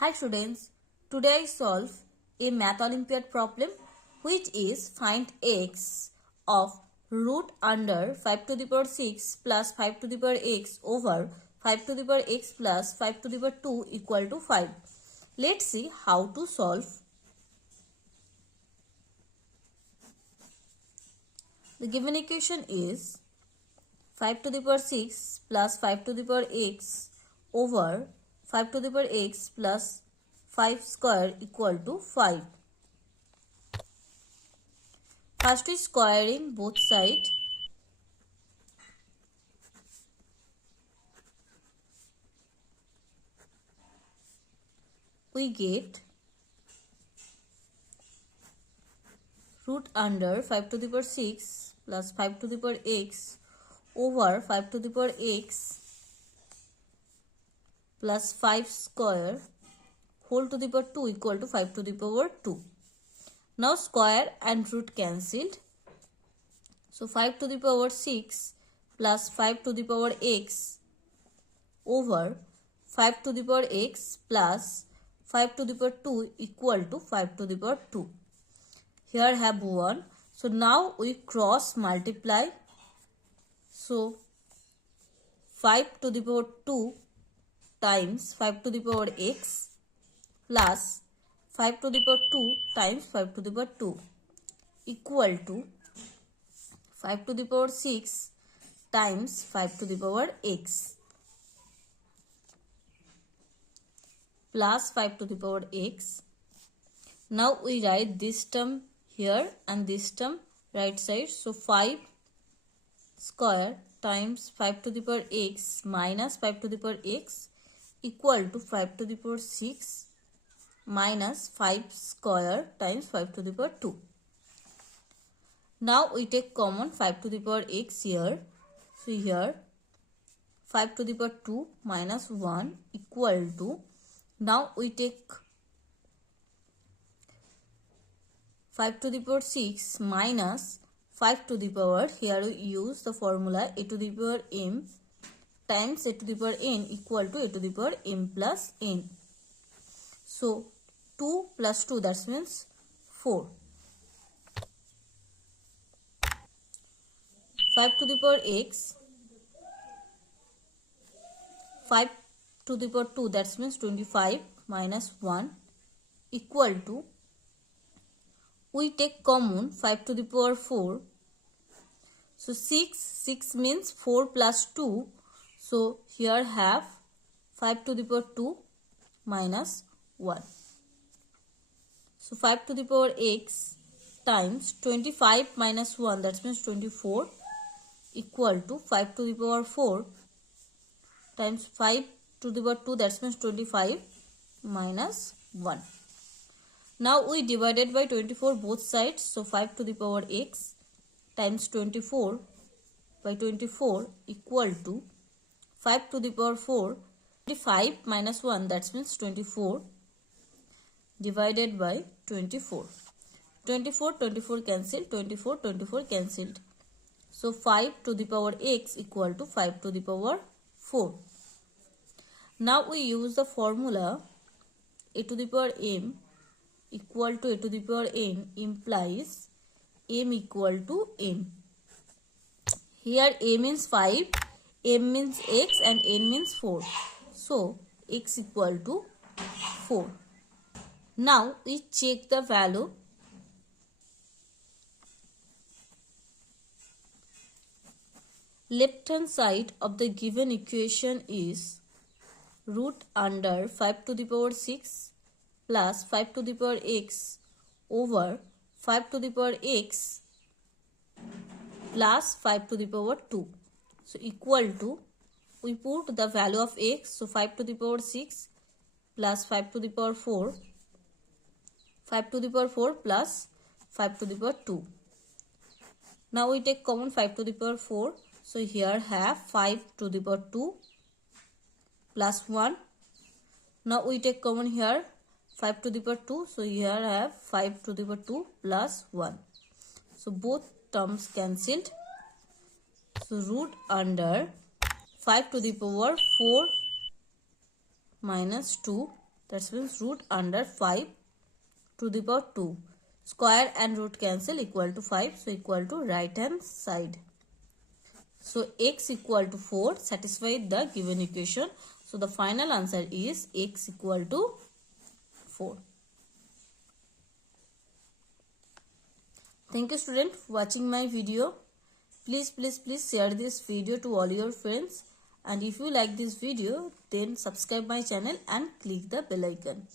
Hi students, today I solve a math Olympiad problem which is find x of root under 5 to the power 6 plus 5 to the power x over 5 to the power x plus 5 to the power 2 equal to 5. Let's see how to solve. The given equation is 5 to the power 6 plus 5 to the power x over 5 to the power x plus 5 square equal to 5. First we squaring both sides. We get root under 5 to the power 6 plus 5 to the power x over 5 to the power x plus 5 square whole to the power 2 equal to 5 to the power 2. Now square and root cancelled. So 5 to the power 6 plus 5 to the power x over 5 to the power x plus 5 to the power 2 equal to 5 to the power 2. Here I have 1. So now we cross multiply. So 5 to the power 2 times 5 to the power x plus 5 to the power 2 times 5 to the power 2 equal to 5 to the power 6 times 5 to the power x plus 5 to the power x. Now we write this term here and this term right side. So 5 square times 5 to the power x minus 5 to the power x equal to 5 to the power 6 minus 5 square times 5 to the power 2. Now we take common 5 to the power x here. So here 5 to the power 2 minus 1 equal to, now we take 5 to the power 6 minus 5 to the power, here we use the formula a to the power m times a to the power n equal to a to the power m plus n. So 2 plus 2, that means 4. 5 to the power x, 5 to the power 2, that means 25 minus 1 equal to, we take common 5 to the power 4. So 6 means 4 plus 2. So here have 5 to the power 2 minus 1. So 5 to the power x times 25 minus 1, that means 24 equal to 5 to the power 4 times 5 to the power 2, that means 25 minus 1. Now we divided by 24 both sides. So 5 to the power x times 24 by 24 equal to 5 to the power 4, 25 minus 1, that means 24 divided by 24. 24 cancelled, 24 cancelled. So 5 to the power x equal to 5 to the power 4. Now we use the formula a to the power m equal to a to the power n implies m equal to n. Here a means 5, m means x and n means 4. So x equal to 4. Now we check the value. Left hand side of the given equation is root under 5 to the power 6 plus 5 to the power x over 5 to the power x plus 5 to the power 2. So equal to, we put the value of x. So 5 to the power 6 plus 5 to the power 4, 5 to the power 4 plus 5 to the power 2. Now we take common 5 to the power 4. So here have 5 to the power 2 plus 1. Now we take common here 5 to the power 2. So here I have 5 to the power 2 plus 1. So both terms cancelled. So root under 5 to the power 4 minus 2 That means root under 5 to the power 2. Square and root cancel, equal to 5. So equal to right hand side. So x equal to 4 satisfied the given equation. So the final answer is x equal to 4. Thank you student for watching my video. Please share this video to all your friends. And if you like this video, then subscribe my channel and click the bell icon.